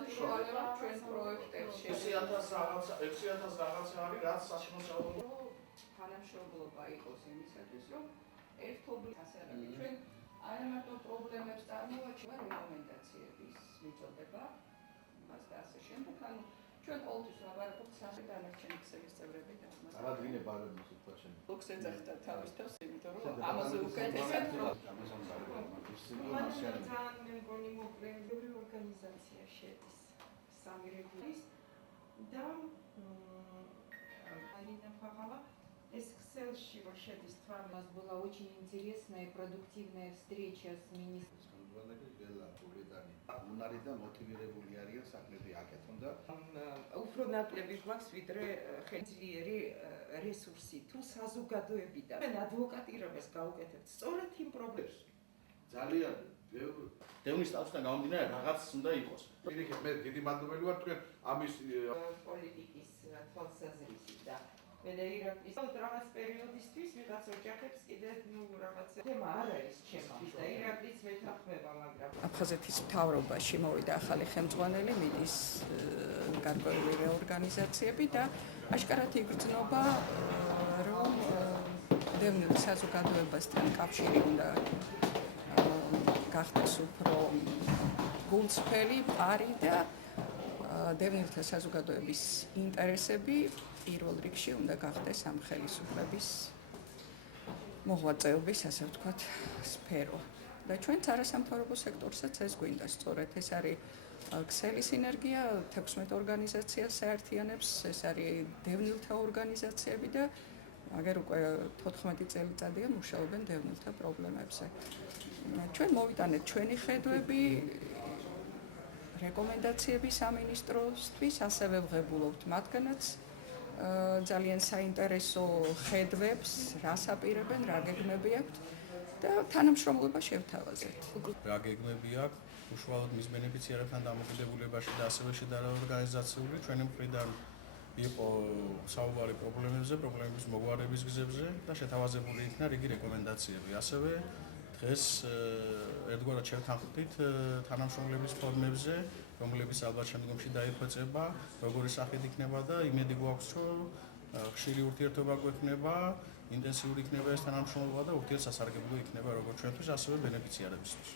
განსაკუთრებით ჩვენ პროექტებში 6000 რაღაცა არის, რაც საშემოსავლო თანამშრომლობა იყოს იმისათვის, რომ ერთობლივ ასერები ჩვენ არა მარტო პრობლემებს წარმოვაჩინა რეკომენდაციების მიწოდება, მას და ასე შემდეგ, ანუ ჩვენ ყოველთვის ვაბარებთ სახე დანარჩენი ქსელის წევრები და მას. აღადგინე ბარემს უცხოეთში. ლუქს ეძახდა თავის თავს, იმიტომ რომ ამაზე უკეთესად ძალიან მე მგონი მოკლებული ორგანიზაცია შედის სამი რეგიონის და Арина Фахова из Кселში რო შედის თვალი. У нас была очень интересная и продуктивная встреча с министром. უნარი და მოტივირებული არიან საქმეები აკეთონ და უფრო ნაკლები გვაქვს ვიდრე ხელძლიერი რესურსი თუ საზოგადოებიდან. ჩვენ ადვოკატირებას გავუკეთებთ სწორედ იმ პრობლემებს. ძალიან დევნის სტატუსთან გამომდინარე რაღაც უნდა იყოს. მე დიდი მადლობელი ვარ თქვენ ამის პოლიტიკის თვალსაზრისით და ფედერაციის რაღაც პერიოდისთვის ვიღაც ოჯახებს კიდე რაღაც თემა არ არის ჩემთვის და ირაკლიც მეთანხმება, მაგრამ აფხაზეთის მთავრობაში მოვიდა ახალი ხელმძღვანელი, მიდის გარკვეული რეორგანიზაციები და აშკარად იგრძნობა, რომ დევნილ საზოგადოებასთან კავშირი უნდა გახდეს უფრო გულწრფელი, პარი და დევნილთა საზოგადოების ინტერესები პირველ რიგში უნდა გახდეს ამ ხელისუფლების მოღვაწეობის, ასე ვთქვათ, სფერო. და ჩვენც არასამთავრობო სექტორსაც ეს გვინდა, სწორედ ეს არის ქსელის ენერგია, 16 ორგანიზაციას საერთიანებს, ეს არის დევნილთა ორგანიზაციები და აგერ უკვე 14 წელიწადია მუშაობენ დევნილთა პრობლემებზე. ჩვენ მოვიტანეთ ჩვენი ხედვები, რეკომენდაციები სამინისტროსთვის, ასევე ვღებულობთ მათგანაც ძალიან საინტერესო ხედვებს, რას აპირებენ, რა გეგმები აქვთ და თანამშრომლობა შევთავაზეთ. რა გეგმები აქვს უშუალოდ მის ბენეფიციარებთან დამოკიდებულებაში და ასევე შედარება ორგანიზაციული ჩვენი მხრიდან იყო საუბარი პრობლემების მოგვარების გზებზე და შეთავაზებული იქნა რიგი რეკომენდაციები. ასევე დღეს ერთგვარად შევთანხმდით თანამშრომლების ფორმებზე, რომლებიც ალბათ შემდგომში დაიხვეწება, როგორი სახით იქნება და იმედი გვაქვს, რომ ხშირი ურთიერთობა გვექნება, ინტენსიური იქნება ეს თანამშრომლობა და ურთიერთსასარგებლო იქნება როგორც ჩვენთვის, ასევე ბენეფიციარებისთვის.